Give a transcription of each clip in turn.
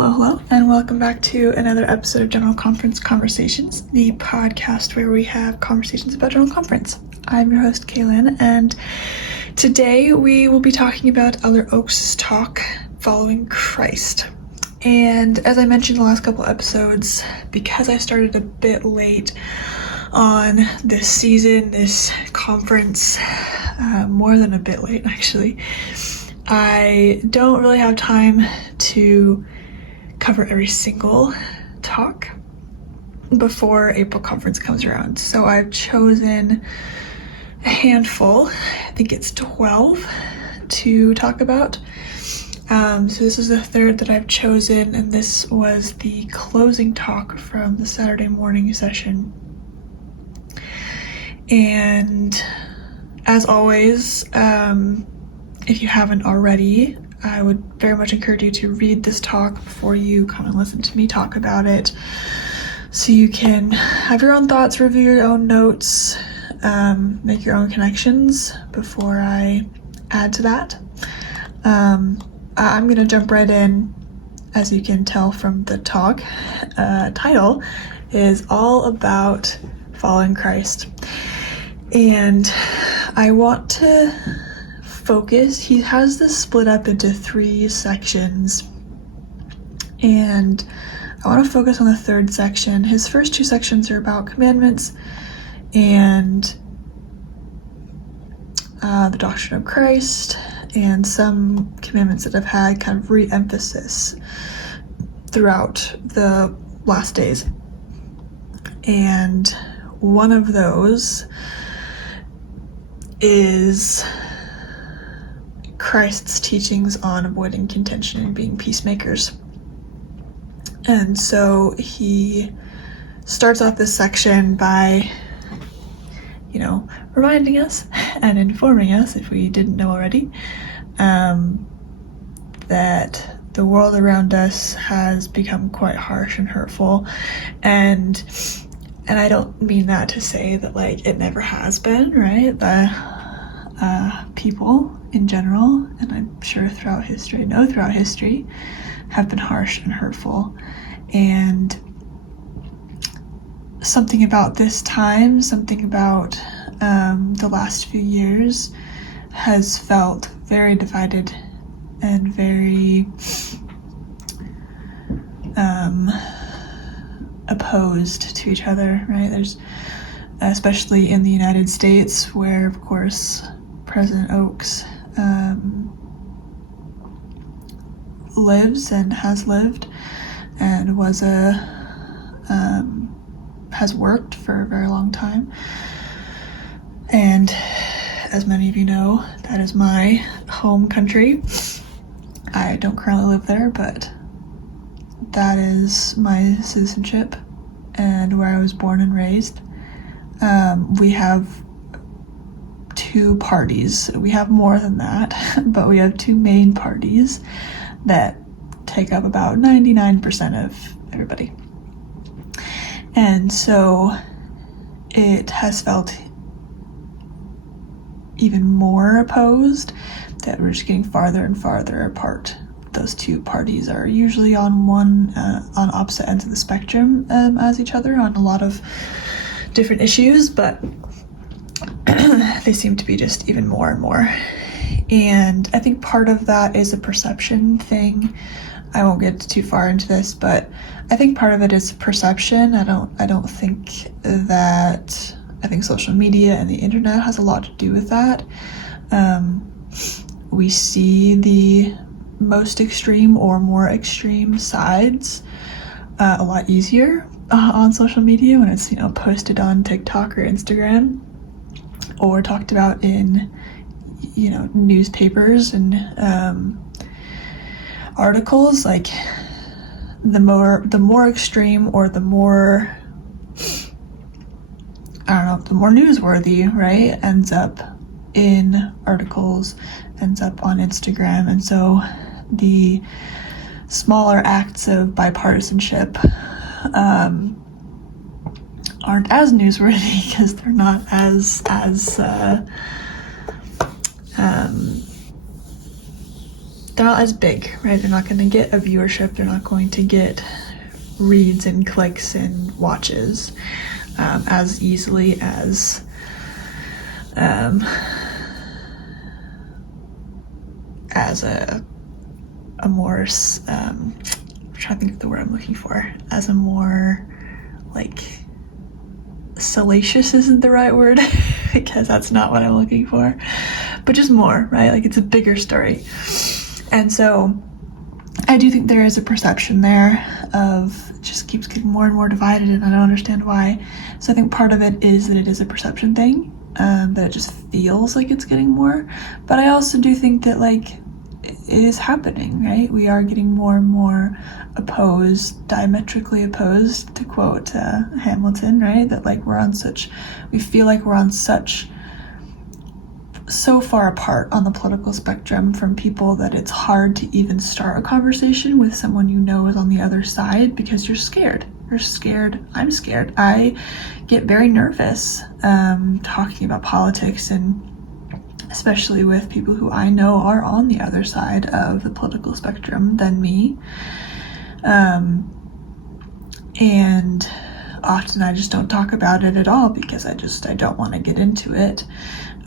Hello, and welcome back to another episode of General Conference Conversations, the podcast where we have conversations about General Conference. I'm your host, Kaylin, and today we will be talking about Elder Oaks' talk, Following Christ. And as I mentioned in the last couple episodes, because I started a bit late on this season, this conference, more than a bit late actually, I don't really have time to cover every single talk before April conference comes around. So I've chosen a handful, I think it's 12 to talk about. So this is the third that I've chosen, and this was the closing talk from the Saturday morning session. And as always, if you haven't already, I would very much encourage you to read this talk before you come and listen to me talk about it, so you can have your own thoughts, review your own notes, make your own connections before I add to that. I'm going to jump right in. As you can tell from the talk, title is all about following Christ. And I want to focus. He has this split up into 3 sections, and I want to focus on the third section. His first 2 sections are about commandments and the doctrine of Christ, and some commandments that have had kind of re-emphasis throughout the last days. And one of those is Christ's teachings on avoiding contention and being peacemakers. And so he starts off this section by, reminding us and informing us, if we didn't know already, that the world around us has become quite harsh and hurtful. And I don't mean that to say that it never has been, right? The people in general, and I'm sure throughout history, have been harsh and hurtful. And something about this time, something about the last few years has felt very divided and very opposed to each other, right? There's, especially in the United States, where of course President Oaks lives and has lived and has worked for a very long time. And as many of you know, that is my home country. I don't currently live there, but that is my citizenship and where I was born and raised. We have 2 parties. We have more than that, but we have 2 main parties that take up about 99% of everybody. And so it has felt even more opposed, that we're just getting farther and farther apart. Those 2 parties are usually on opposite ends of the spectrum as each other on a lot of different issues, but they seem to be just even more and more. And I think part of that is a perception thing. I won't get too far into this, but I think part of it is perception. I think social media and the internet has a lot to do with that. We see the most extreme or more extreme sides a lot easier on social media when it's posted on TikTok or Instagram, or talked about in newspapers and articles. Like the more extreme, or the more newsworthy, right, ends up in articles, ends up on Instagram. And so the smaller acts of bipartisanship aren't as newsworthy because they're not as they're not as big, right? They're not going to get a viewership. They're not going to get reads and clicks and watches as easily as a more I'm trying to think of the word I'm looking for, as a more like salacious isn't the right word because that's not what I'm looking for, but just more, right? Like it's a bigger story. And so I do think there is a perception there of it just keeps getting more and more divided, and I don't understand why. So I think part of it is that it is a perception thing, that it just feels like it's getting more. But I also do think that like it is happening, right? We are getting more and more opposed, diametrically opposed, to quote Hamilton, right? That like we feel like we're on so far apart on the political spectrum from people that it's hard to even start a conversation with someone you know is on the other side because you're scared. You're scared. I'm scared. I get very nervous talking about politics, and especially with people who I know are on the other side of the political spectrum than me. And often I just don't talk about it at all because I don't want to get into it.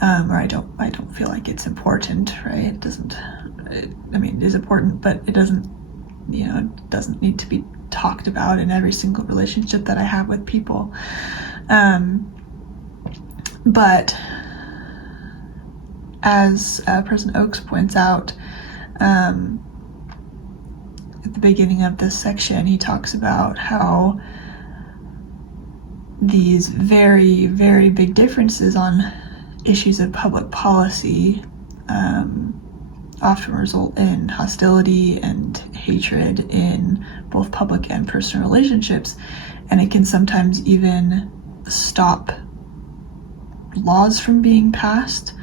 Or I don't feel like it's important, right? It is important, but it doesn't need to be talked about in every single relationship that I have with people. But as President Oakes points out, at the beginning of this section, he talks about how these very, very big differences on issues of public policy often result in hostility and hatred in both public and personal relationships, and it can sometimes even stop laws from being passed,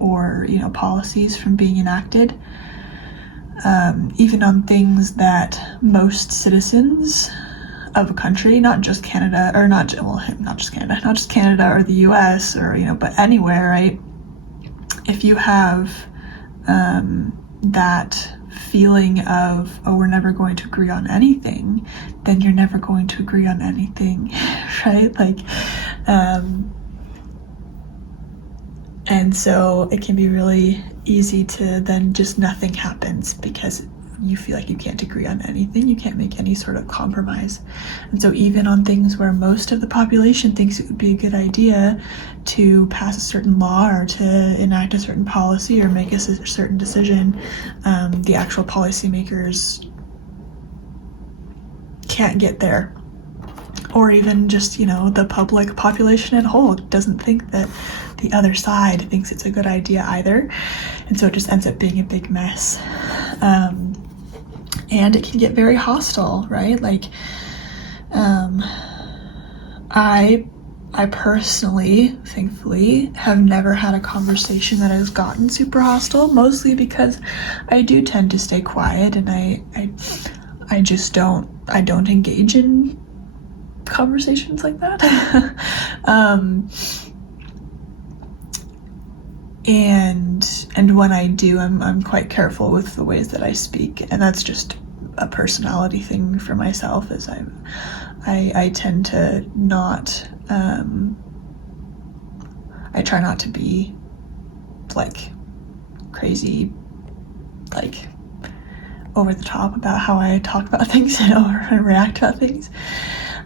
or policies from being enacted, even on things that most citizens of a country, not just Canada or not just Canada or the US or but anywhere, right? If you have that feeling of, oh, we're never going to agree on anything, then you're never going to agree on anything, right? Like and so it can be really easy to then just nothing happens because you feel like you can't agree on anything, you can't make any sort of compromise. And so even on things where most of the population thinks it would be a good idea to pass a certain law or to enact a certain policy or make a certain decision, the actual policymakers can't get there. Or even just, the public population at whole doesn't think that the other side thinks it's a good idea either. And so it just ends up being a big mess. And it can get very hostile, right? Like, I personally, thankfully, have never had a conversation that has gotten super hostile, mostly because I do tend to stay quiet, and I just don't engage in conversations like that. And when I do, I'm quite careful with the ways that I speak, and that's just a personality thing for myself, as I tend to not I try not to be like crazy, like over the top about how I talk about things or react about things.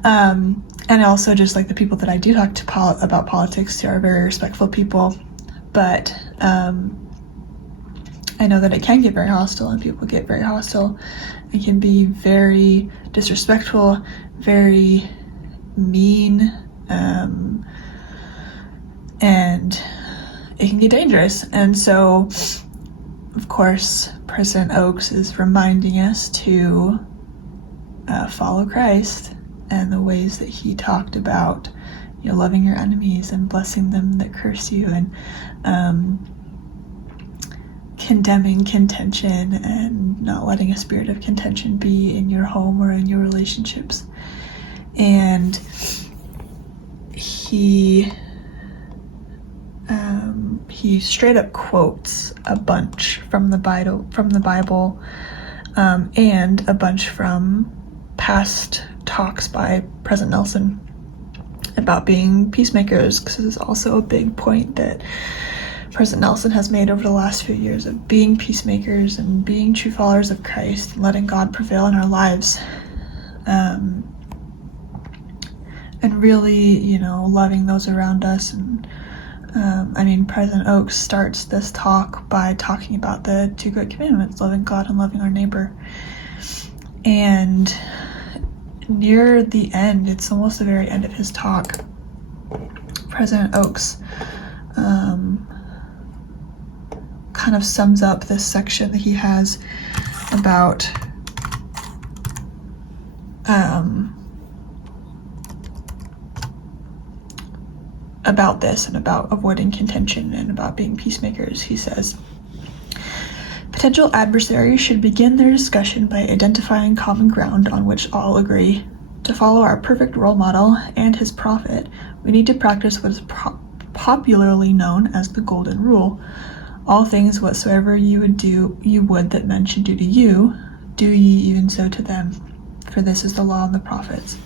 And also just like the people that I do talk to about politics are very respectful people, but I know that it can get very hostile, and people get very hostile. It can be very disrespectful, very mean, and it can get dangerous. And so, of course, President Oakes is reminding us to follow Christ and the ways that he talked about, loving your enemies and blessing them that curse you, and condemning contention and not letting a spirit of contention be in your home or in your relationships. And he he straight up quotes a bunch from the Bible, and a bunch from past talks by President Nelson about being peacemakers, because this is also a big point that President Nelson has made over the last few years of being peacemakers and being true followers of Christ and letting God prevail in our lives. And really, loving those around us. And President Oaks starts this talk by talking about the 2 great commandments, loving God and loving our neighbor. And near the end, it's almost the very end of his talk, President Oaks kind of sums up this section that he has about this and about avoiding contention and about being peacemakers. He says, potential adversaries should begin their discussion by identifying common ground on which all agree. To follow our perfect role model and his prophet, we need to practice what is popularly known as the golden rule. All things whatsoever you would that men should do to you, do ye even so to them. For this is the law and the prophets.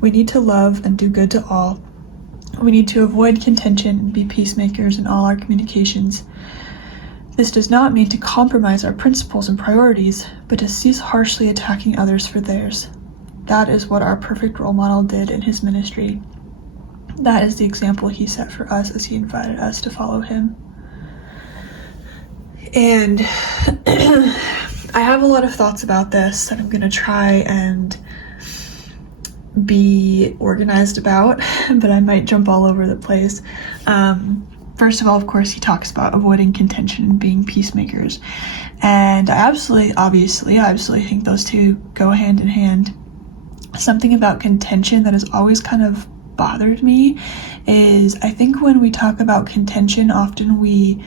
We need to love and do good to all. We need to avoid contention and be peacemakers in all our communications. This does not mean to compromise our principles and priorities, but to cease harshly attacking others for theirs. That is what our perfect role model did in his ministry. That is the example he set for us as he invited us to follow him. And I have a lot of thoughts about this that I'm going to try and be organized about, but I might jump all over the place. First of all, of course, he talks about avoiding contention and being peacemakers. And I obviously think those two go hand in hand. Something about contention that has always kind of bothered me is I think when we talk about contention, often we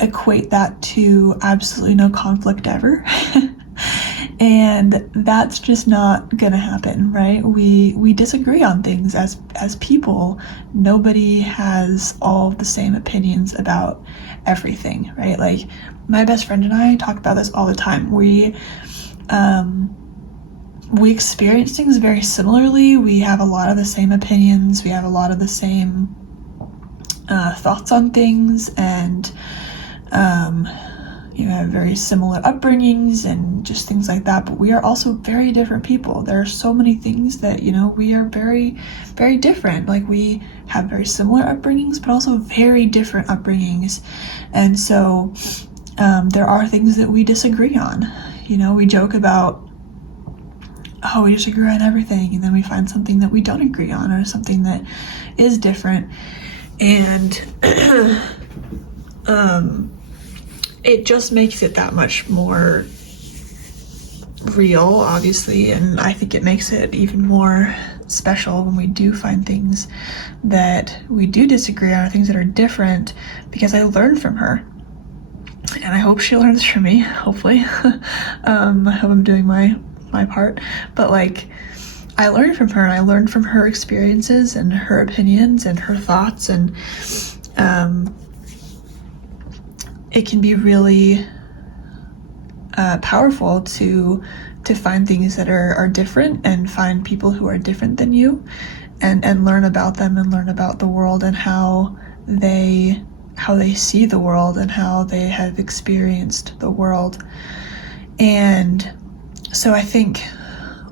equate that to absolutely no conflict ever. And that's just not gonna happen, right? We disagree on things as people. Nobody has all the same opinions about everything, right? Like my best friend and I talk about this all the time. We experience things very similarly. We have a lot of the same opinions. We have a lot of the same thoughts on things, and have very similar upbringings and just things like that, but we are also very different people. There are so many things that, we are very, very different. Like we have very similar upbringings, but also very different upbringings. And so there are things that we disagree on. We joke about, we disagree on everything, and then we find something that we don't agree on or something that is different. And it just makes it that much more real, obviously, and I think it makes it even more special when we do find things that we do disagree on, or things that are different, because I learned from her, and I hope she learns from me, hopefully. I hope I'm doing my part, but I learned from her, and I learned from her experiences and her opinions and her thoughts, and it can be really powerful to find things that are different, and find people who are different than you, and learn about them, and learn about the world, and how they see the world, and how they have experienced the world. And so I think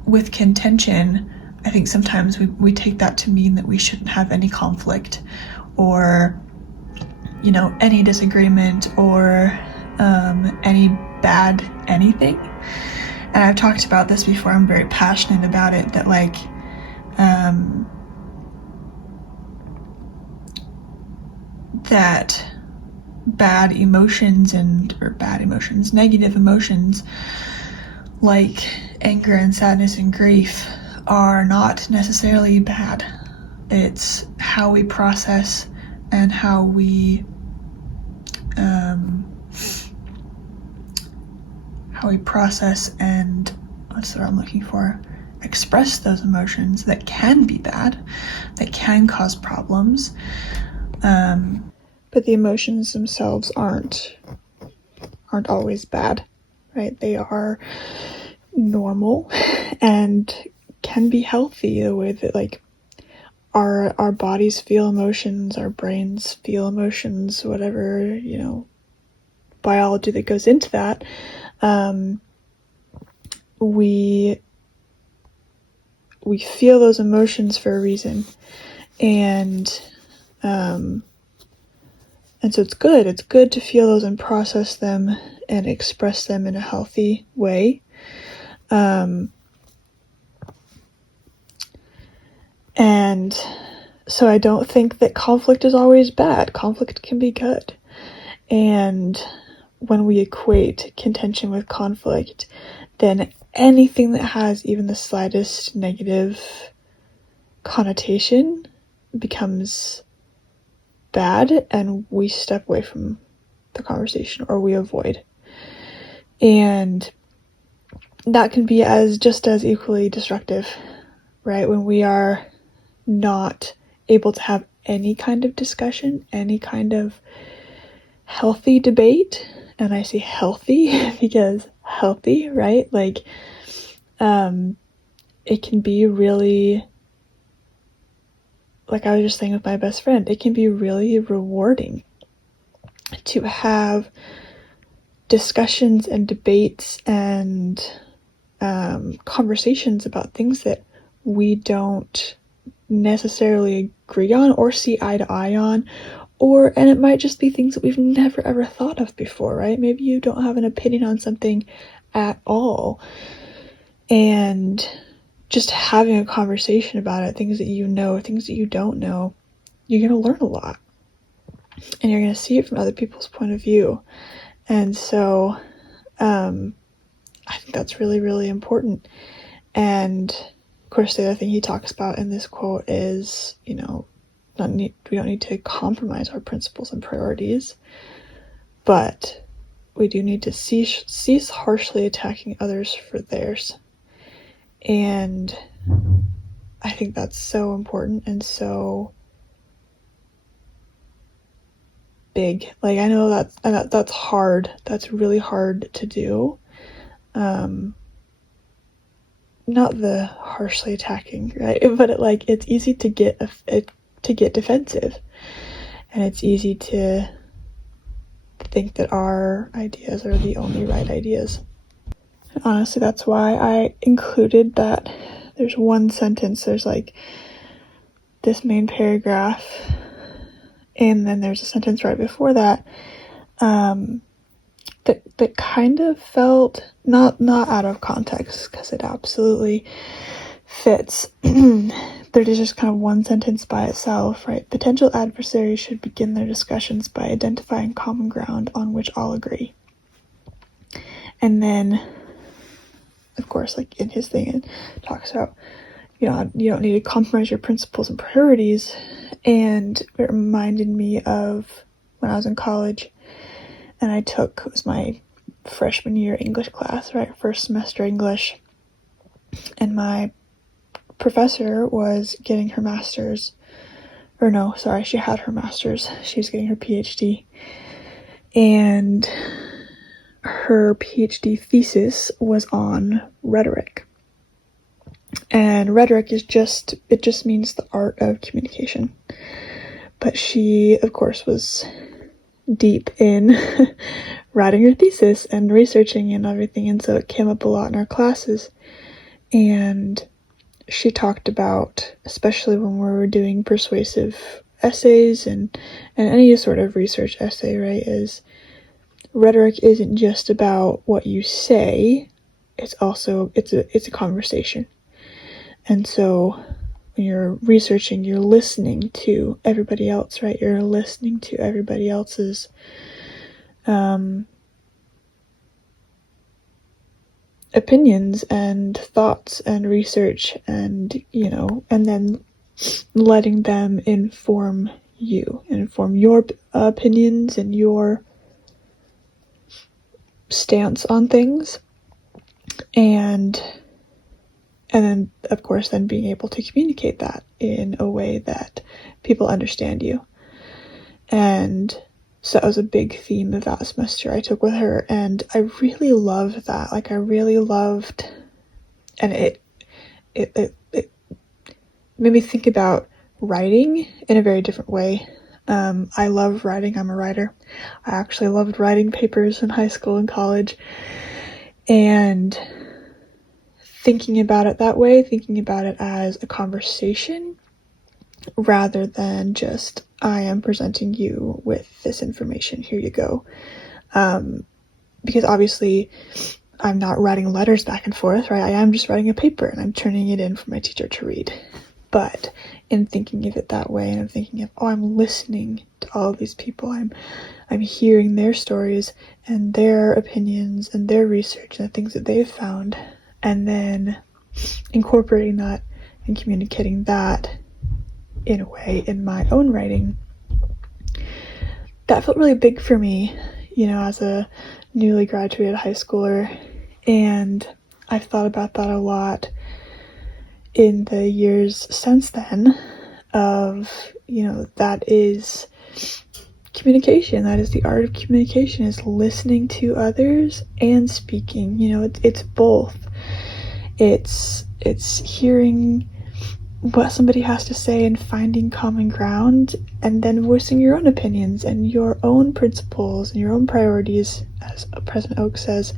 with contention, I think sometimes we take that to mean that we shouldn't have any conflict, or any disagreement, or any bad anything. And I've talked about this before. I'm very passionate about it, that that negative emotions like anger and sadness and grief are not necessarily bad. It's how we process and how we and what's the word I'm looking for? Express those emotions that can be bad, that can cause problems. but the emotions themselves aren't always bad, right? They are normal and can be healthy, the way that like our bodies feel emotions, our brains feel emotions, whatever, you know, biology that goes into that. We feel those emotions for a reason, and so it's good to feel those and process them and express them in a healthy way. And so I don't think that conflict is always bad. Conflict can be good. And when we equate contention with conflict, then anything that has even the slightest negative connotation becomes bad, and we step away from the conversation, or we avoid. And that can be just as equally destructive, right? When we are not able to have any kind of discussion, any kind of healthy debate, and I say healthy because healthy, right? Like, it can be really, like I was just saying with my best friend, it can be really rewarding to have discussions and debates and conversations about things that we don't necessarily agree on or see eye to eye on, and it might just be things that we've never ever thought of before, right? Maybe you don't have an opinion on something at all, and just having a conversation about it, things that you know, things that you don't know, you're going to learn a lot, and you're going to see it from other people's point of view. And so I think that's really, really important. And of course, the other thing he talks about in this quote is, you know, we don't need to compromise our principles and priorities, but we do need to cease harshly attacking others for theirs. And I think that's so important and so big. Like, I know that's hard. That's really hard to do. Not the harshly attacking, right? But it's easy to get defensive, and it's easy to think that our ideas are the only right ideas. And honestly, that's why I included that. There's one sentence. There's like this main paragraph, and then there's a sentence right before that. That kind of felt not out of context, because it absolutely fits. There is just kind of one sentence by itself, right? Potential adversaries should begin their discussions by identifying common ground on which all agree. And then, of course, like in his thing, it talks about, you know, you don't need to compromise your principles and priorities. And it reminded me of when I was in college, and it was my freshman year English class, right? First semester English. And my professor was getting her master's, she had her master's. She was getting her PhD. And her PhD thesis was on rhetoric. And rhetoric it just means the art of communication. But she, of course, was deep in writing her thesis and researching and everything, and so it came up a lot in our classes. And she talked about, especially when we were doing persuasive essays and any sort of research essay, right, is rhetoric isn't just about what you say, it's a conversation. And so when you're researching, you're listening to everybody else, right? You're listening to everybody else's opinions and thoughts and research, and, you know, and then letting them inform your opinions and your stance on things, and then, of course, then being able to communicate that in a way that people understand you. And so that was a big theme of that semester I took with her, and I really loved that. Like, I really loved, and it made me think about writing in a very different way. I love writing. I'm a writer. I actually loved writing papers in high school and college, and thinking about it that way, thinking about it as a conversation rather than just, I am presenting you with this information, here you go. Because obviously I'm not writing letters back and forth, right? I am just writing a paper and I'm turning it in for my teacher to read. But in thinking of it that way, and I'm thinking of, I'm listening to all of these people, I'm hearing their stories and their opinions and their research and the things that they've found, and then incorporating that and communicating that in a way in my own writing. That felt really big for me, as a newly graduated high schooler, and I've thought about that a lot in the years since then of, that is communication. That is the art of communication, is listening to others and speaking. It's both. It's hearing what somebody has to say and finding common ground, and then voicing your own opinions and your own principles and your own priorities, as President Oak says,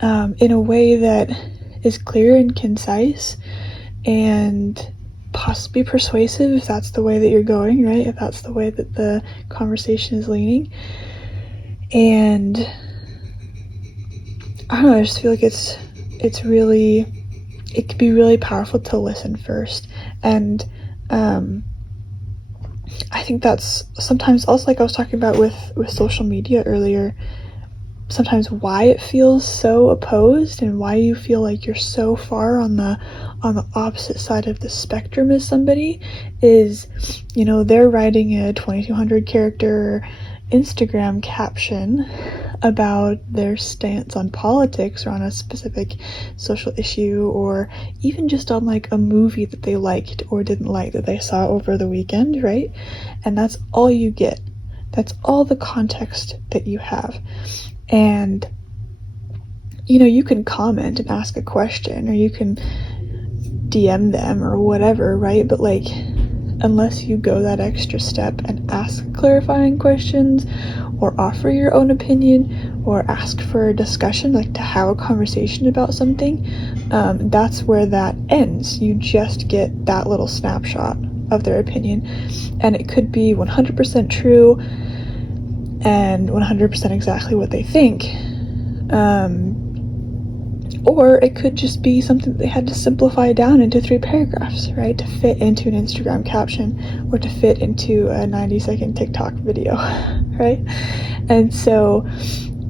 in a way that is clear and concise and possibly persuasive, if that's the way that you're going, right? If that's the way that the conversation is leaning. And I don't know, I just feel like it can be really powerful to listen first. And I think that's sometimes also, like I was talking about with social media earlier, sometimes why it feels so opposed and why you feel like you're so far on the opposite side of the spectrum as somebody is, they're writing a 2200 character Instagram caption about their stance on politics or on a specific social issue, or even just on like a movie that they liked or didn't like that they saw over the weekend, right? And that's all you get. That's all the context that you have. And you can comment and ask a question, or you can DM them or whatever, right? But like, unless you go that extra step and ask clarifying questions or offer your own opinion or ask for a discussion, like to have a conversation about something, that's where that ends. You just get that little snapshot of their opinion, and it could be 100% true and 100% exactly what they think, or it could just be something that they had to simplify down into 3 paragraphs, right, to fit into an Instagram caption or to fit into a 90-second TikTok video, right? And so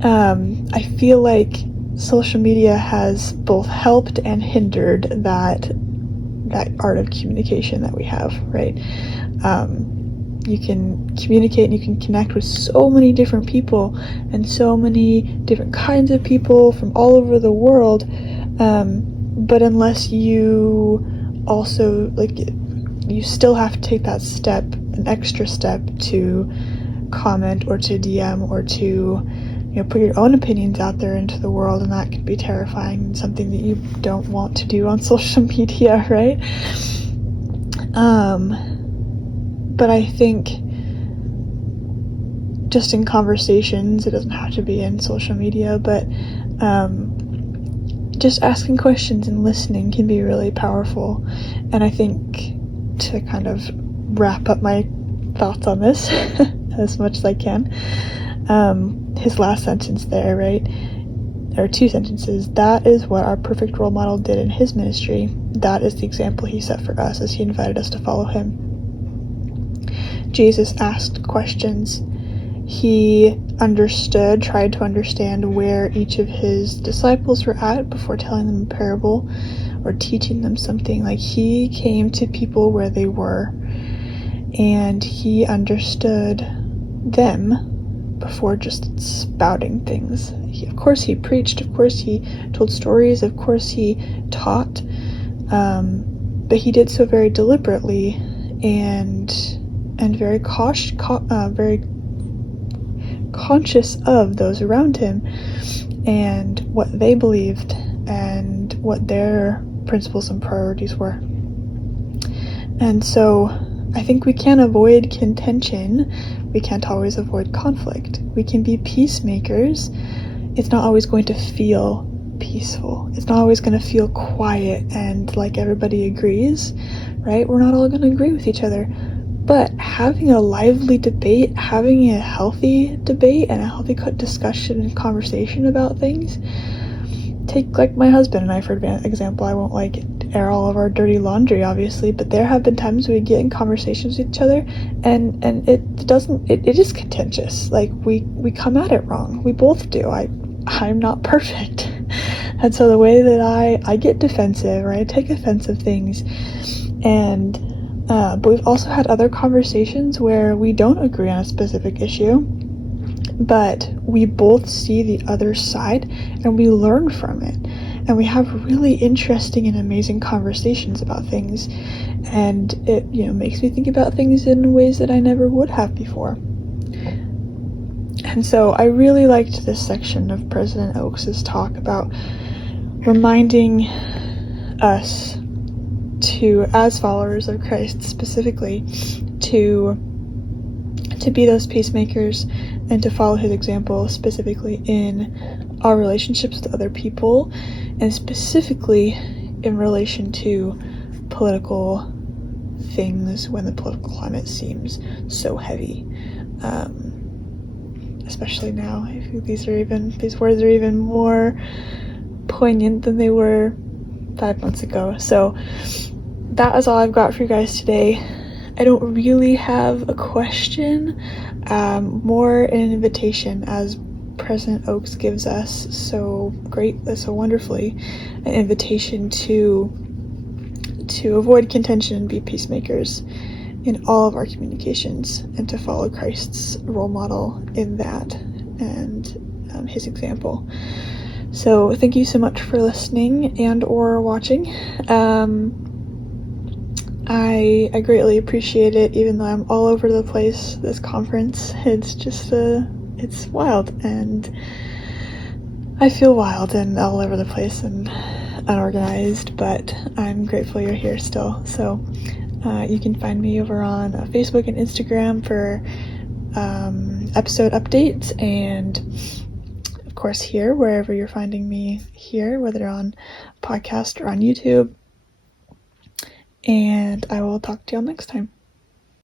I feel like social media has both helped and hindered that art of communication that we have, right? You can communicate and you can connect with so many different people and so many different kinds of people from all over the world, but unless you also, you still have to take that step, an extra step, to comment or to DM or to put your own opinions out there into the world, and that can be terrifying and something that you don't want to do on social media, right? But I think just in conversations, it doesn't have to be in social media, but just asking questions and listening can be really powerful. And I think, to kind of wrap up my thoughts on this as much as I can, his last sentence there, right? Or 2 sentences, that is what our perfect role model did in his ministry. That is the example he set for us as he invited us to follow him. Jesus asked questions. He tried to understand where each of his disciples were at before telling them a parable or teaching them something. Like, he came to people where they were, and he understood them before just spouting things. Of course he preached, of course he told stories, of course he taught, but he did so very deliberately, and and very very conscious of those around him and what they believed and what their principles and priorities were. And so I think we can avoid contention. We can't always avoid conflict. We can be peacemakers. It's not always going to feel peaceful. It's not always going to feel quiet and like everybody agrees, right? We're not all going to agree with each other. But having a lively debate, having a healthy debate and a healthy discussion and conversation about things. Take like my husband and I for example. I won't like air all of our dirty laundry obviously, but there have been times we get in conversations with each other and it is contentious. Like we come at it wrong. We both do. I'm not perfect. And so the way that I get defensive, or I take offensive things, and but we've also had other conversations where we don't agree on a specific issue, but we both see the other side and we learn from it, and we have really interesting and amazing conversations about things, and it makes me think about things in ways that I never would have before. And so I really liked this section of President Oakes's talk about reminding us to, as followers of Christ specifically, to be those peacemakers and to follow his example specifically in our relationships with other people, and specifically in relation to political things when the political climate seems so heavy, especially now. I think these words are even more poignant than they were 5 months ago. So that is all I've got for you guys today. I don't really have a question, more an invitation, as President Oakes gives us so wonderfully, an invitation to avoid contention and be peacemakers in all of our communications, and to follow Christ's role model in that, and his example. So thank you so much for listening and or watching. I greatly appreciate it, even though I'm all over the place this conference. It's just it's wild, and I feel wild and all over the place and unorganized, but I'm grateful you're here still. So you can find me over on Facebook and Instagram for episode updates, and of course here, wherever you're finding me here, whether on podcast or on YouTube. And I will talk to y'all next time.